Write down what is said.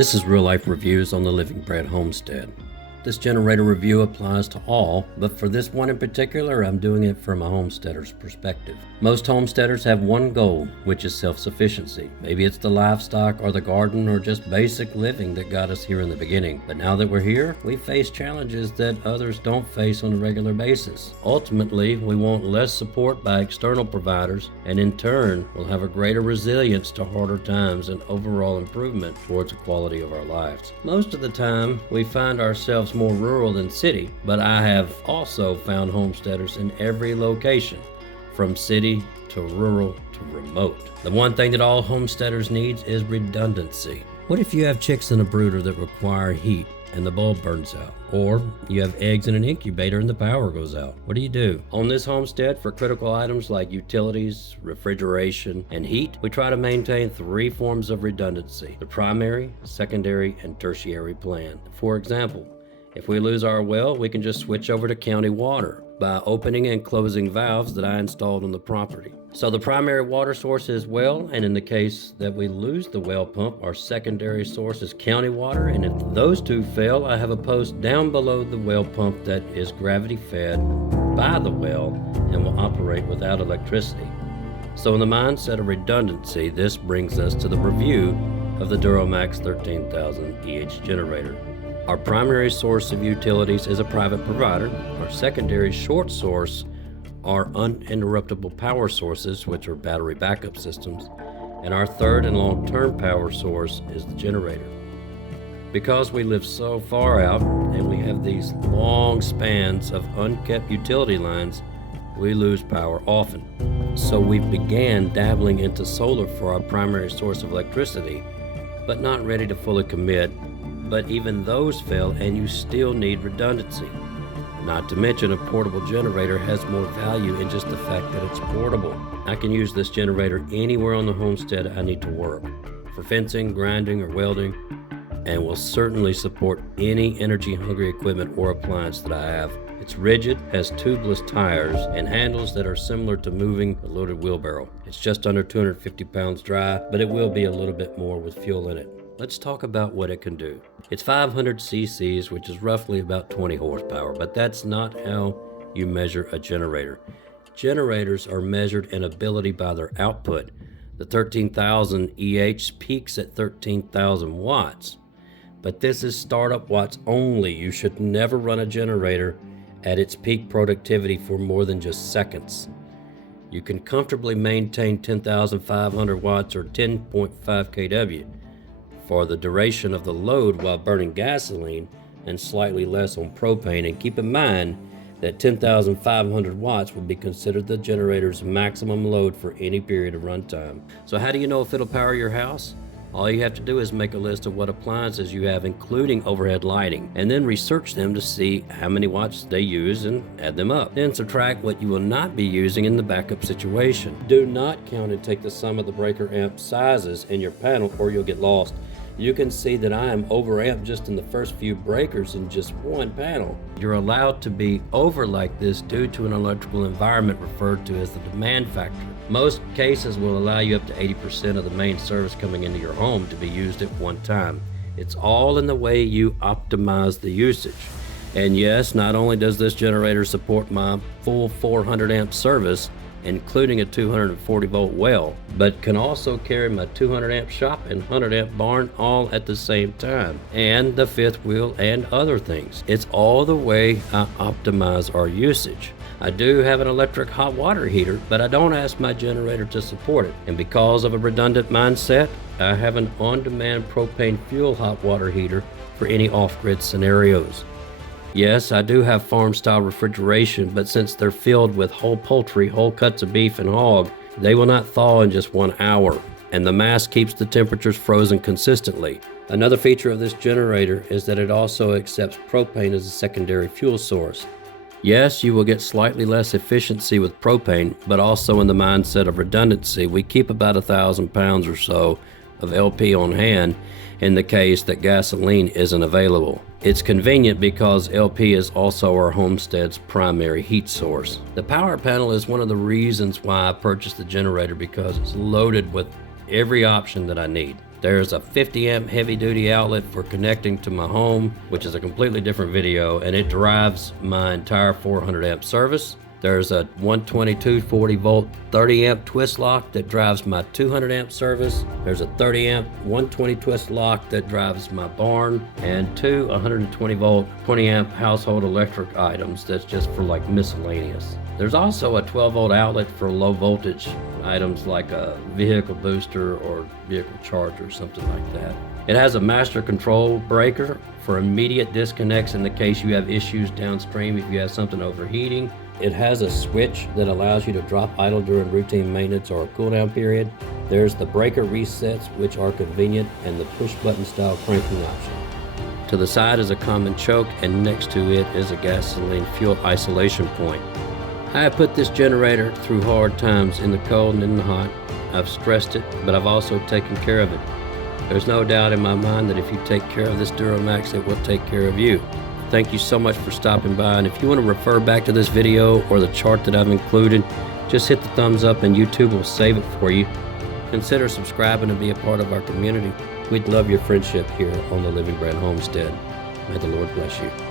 This is Real Life Reviews on the Living Bread Homestead. This generator review applies to all, but for this one in particular, I'm doing it from a homesteader's perspective. Most homesteaders have one goal, which is self-sufficiency. Maybe it's the livestock or the garden or just basic living that got us here in the beginning. But now that we're here, we face challenges that others don't face on a regular basis. Ultimately, we want less support by external providers, and in turn, we'll have a greater resilience to harder times and overall improvement towards the quality of our lives. Most of the time, we find ourselves more rural than city, but I have also found homesteaders in every location, from city to rural to remote. The one thing that all homesteaders need is redundancy. What if you have chicks in a brooder that require heat and the bulb burns out? Or you have eggs in an incubator and the power goes out? What do? On this homestead, for critical items like utilities, refrigeration, and heat, we try to maintain 3 forms of redundancy: the primary, secondary, and tertiary plan. For example, if we lose our well, we can just switch over to county water by opening and closing valves that I installed on the property. So the primary water source is well, and in the case that we lose the well pump, our secondary source is county water, and if those two fail, I have a post down below the well pump that is gravity fed by the well and will operate without electricity. So in the mindset of redundancy, this brings us to the review of the Duromax 13,000 EH generator. Our primary source of utilities is a private provider. Our secondary short source are uninterruptible power sources, which are battery backup systems. And our third and long-term power source is the generator. Because we live so far out and we have these long spans of unkept utility lines, we lose power often. So we began dabbling into solar for our primary source of electricity, but not ready to fully commit. But even those fail and you still need redundancy. Not to mention, a portable generator has more value in just the fact that it's portable. I can use this generator anywhere on the homestead I need to work, for fencing, grinding, or welding, and will certainly support any energy-hungry equipment or appliance that I have. It's rigid, has tubeless tires, and handles that are similar to moving a loaded wheelbarrow. It's just under 250 pounds dry, but it will be a little bit more with fuel in it. Let's talk about what it can do. It's 500 cc's, which is roughly about 20 horsepower, but that's not how you measure a generator. Generators are measured in ability by their output. The 13,000 EH peaks at 13,000 watts, but this is startup watts only. You should never run a generator at its peak productivity for more than just seconds. You can comfortably maintain 10,500 watts or 10.5 kW for the duration of the load while burning gasoline and slightly less on propane. And keep in mind that 10,500 watts would be considered the generator's maximum load for any period of runtime. So how do you know if it'll power your house? All you have to do is make a list of what appliances you have, including overhead lighting, and then research them to see how many watts they use and add them up. Then subtract what you will not be using in the backup situation. Do not count and take the sum of the breaker amp sizes in your panel or you'll get lost. You can see that I am overamped just in the first few breakers in just one panel. You're allowed to be over like this due to an electrical environment referred to as the demand factor. Most cases will allow you up to 80% of the main service coming into your home to be used at one time. It's all in the way you optimize the usage. And yes, not only does this generator support my full 400 amp service, including a 240 volt well, but can also carry my 200 amp shop and 100 amp barn all at the same time, and the fifth wheel and other things. It's all the way I optimize our usage. I do have an electric hot water heater, but I don't ask my generator to support it. And because of a redundant mindset, I have an on-demand propane fuel hot water heater for any off-grid scenarios. Yes, I do have farm-style refrigeration, but since they're filled with whole poultry, whole cuts of beef and hog, they will not thaw in just 1 hour, and the mass keeps the temperatures frozen consistently. Another feature of this generator is that it also accepts propane as a secondary fuel source. Yes, you will get slightly less efficiency with propane, but also in the mindset of redundancy, we keep about 1,000 pounds or so of LP on hand in the case that gasoline isn't available. It's convenient because LP is also our homestead's primary heat source. The power panel is one of the reasons why I purchased the generator, because it's loaded with every option that I need. There's a 50 amp heavy duty outlet for connecting to my home, which is a completely different video, and it drives my entire 400 amp service. There's a 122 40 volt 30 amp twist lock that drives my 200 amp service. There's a 30 amp 120 twist lock that drives my barn, and two 120 volt 20 amp household electric items that's just for like miscellaneous. There's also a 12 volt outlet for low voltage items like a vehicle booster or vehicle charger or something like that. It has a master control breaker for immediate disconnects in the case you have issues downstream if you have something overheating. It has a switch that allows you to drop idle during routine maintenance or a cool down period. There's the breaker resets, which are convenient, and the push button style cranking option. To the side is a common choke, and next to it is a gasoline fuel isolation point. I have put this generator through hard times in the cold and in the hot. I've stressed it, but I've also taken care of it. There's no doubt in my mind that if you take care of this Duromax, it will take care of you. Thank you so much for stopping by, and if you want to refer back to this video or the chart that I've included, just hit the thumbs up and YouTube will save it for you. Consider subscribing and be a part of our community. We'd love your friendship here on the Living Bread Homestead. May the Lord bless you.